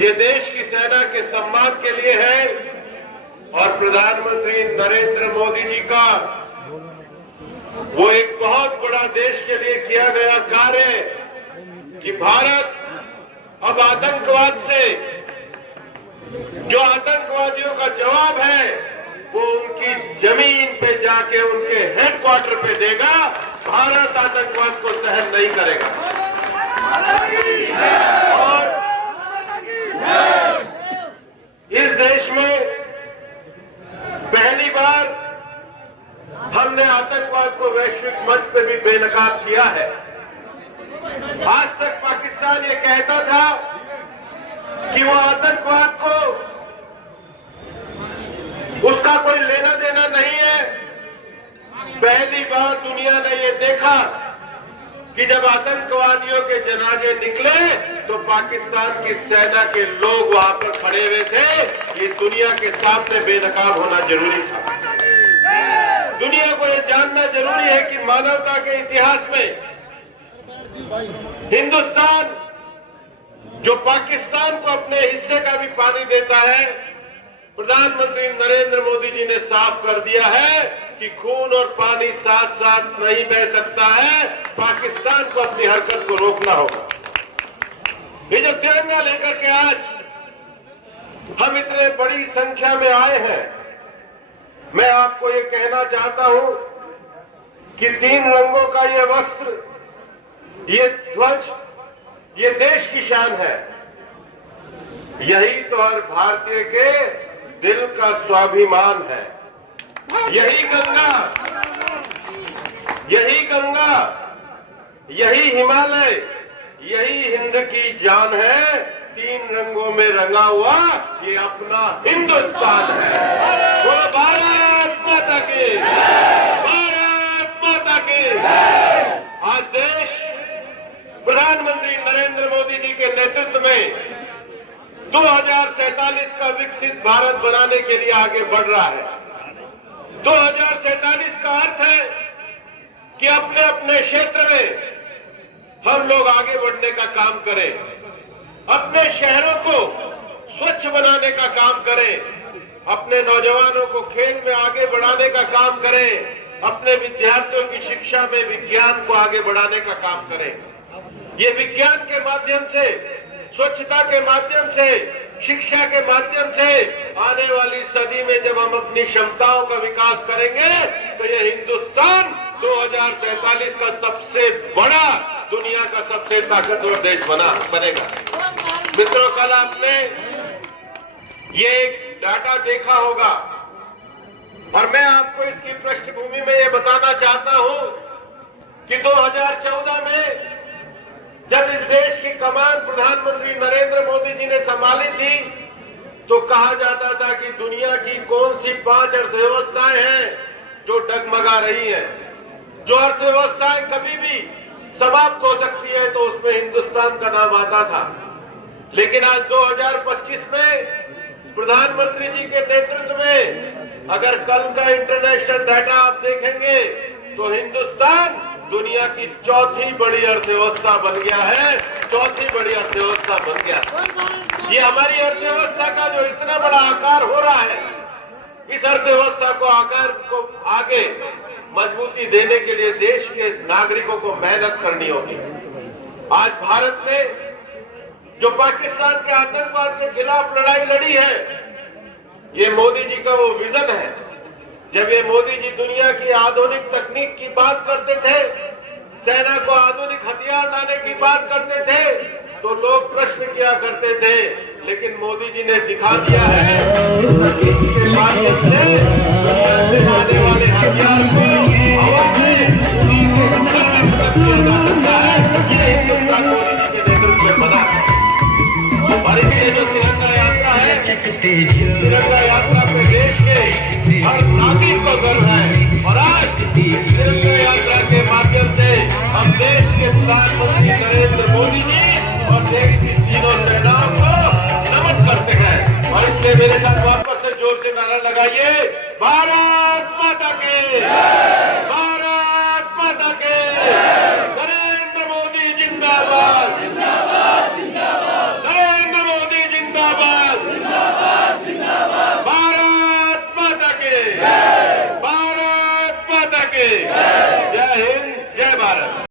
ये देश की सेना के सम्मान के लिए है और प्रधानमंत्री नरेंद्र मोदी जी का वो एक बहुत बड़ा देश के लिए किया गया कार्य कि भारत अब आतंकवाद से जो आतंकवादियों का जवाब है वो उनकी जमीन पे जाके उनके हेडक्वार्टर पे देगा। भारत आतंकवाद को सहन नहीं करेगा। और इस देश में पहली बार हमने आतंकवाद को वैश्विक मंच पे भी बेनकाब किया है। आज तक पाकिस्तान ये कहता था कि वो आतंकवाद को उसका कोई लेना देना नहीं है। पहली बार दुनिया ने ये देखा कि जब आतंकवादियों के जनाजे निकले तो पाकिस्तान की सेना के लोग वहां पर खड़े हुए थे। ये दुनिया के सामने बेनकाब होना जरूरी था। दुनिया को ये जानना जरूरी है कि मानवता के इतिहास में हिंदुस्तान जो पाकिस्तान को अपने हिस्से का भी पानी देता है, प्रधानमंत्री नरेंद्र मोदी जी ने साफ कर दिया है कि खून और पानी साथ साथ नहीं बह सकता है। पाकिस्तान को अपनी हरकत को रोकना होगा। ये जो तिरंगा लेकर के आज हम इतने बड़ी संख्या में आए हैं, मैं आपको ये कहना चाहता हूं कि 3 रंगों का ये वस्त्र, ये ध्वज, ये देश की शान है। यही तो हर भारतीय के दिल का स्वाभिमान है। यही गंगा, यही हिमालय, यही हिंद की जान है। 3 रंगों में रंगा हुआ ये अपना हिंदुस्तान है। बोलो भारत माता की, भारत माता की। आज देश प्रधानमंत्री नरेंद्र मोदी जी के नेतृत्व में 2047 का विकसित भारत बनाने के लिए आगे बढ़ रहा है। 2047 का अर्थ है कि अपने अपने क्षेत्र में हम लोग आगे बढ़ने का काम करें, अपने शहरों को स्वच्छ बनाने का काम करें, अपने नौजवानों को खेल में आगे बढ़ाने का काम करें, अपने विद्यार्थियों की शिक्षा में विज्ञान को आगे बढ़ाने का काम करें। ये विज्ञान के माध्यम से, स्वच्छता के माध्यम से, शिक्षा के माध्यम से आने वाली सदी में जब हम अपनी क्षमताओं का विकास करेंगे तो ये हिंदुस्तान 2047 का सबसे बड़ा, दुनिया का सबसे ताकतवर देश बनेगा। मित्रों, कल आपने ये डाटा देखा होगा और मैं आपको इसकी पृष्ठभूमि में ये बताना चाहता हूं कि 2014 में जब इस देश की कमान प्रधानमंत्री नरेंद्र मोदी जी ने संभाली थी तो कहा जाता था कि दुनिया की कौन सी 5 अर्थव्यवस्थाएं हैं जो डगमगा रही हैं, जो अर्थव्यवस्थाएं कभी भी समाप्त हो सकती है, तो उसमें हिंदुस्तान का नाम आता था। लेकिन आज 2025 में प्रधानमंत्री जी के नेतृत्व में अगर कल का इंटरनेशनल डाटा आप देखेंगे तो हिंदुस्तान दुनिया की 4थी बड़ी अर्थव्यवस्था बन गया है। 4थी बड़ी अर्थव्यवस्था बन गया। ये हमारी अर्थव्यवस्था का जो इतना बड़ा आकार हो रहा है, इस अर्थव्यवस्था को आकार को आगे मजबूती देने के लिए देश के नागरिकों को मेहनत करनी होगी। आज भारत ने जो पाकिस्तान के आतंकवाद के खिलाफ लड़ाई लड़ी है, ये मोदी जी का वो विजन है। जब ये मोदी जी दुनिया की आधुनिक तकनीक की बात करते थे, सेना को आधुनिक हथियार लाने की बात करते थे, तो लोग प्रश्न किया करते थे। लेकिन मोदी जी ने दिखा दिया है के माध्यम से दुनिया से आने वाले हथियार को हवा में किया जा सकता है। ये हिंदुस्तान मोदी जी के नेतृत्व में बना है। और इसलिए जो तिरंगा यात्रा है, तिरंगा यात्रा पे देश के हर नागरिक को गर्व है। और आज तिरंगा यात्रा के माध्यम से हम देश के प्रधानमंत्री नरेंद्र मोदी जी और देश की तीनों सेनाओं को नमन करते हैं। और इसलिए मेरे साथ वापस से जोर से नारा लगाइए, भारत माता के, भारत माता के, नरेंद्र मोदी जिंदाबाद, नरेंद्र मोदी जिंदाबाद। भारत माता के, भारत माता के।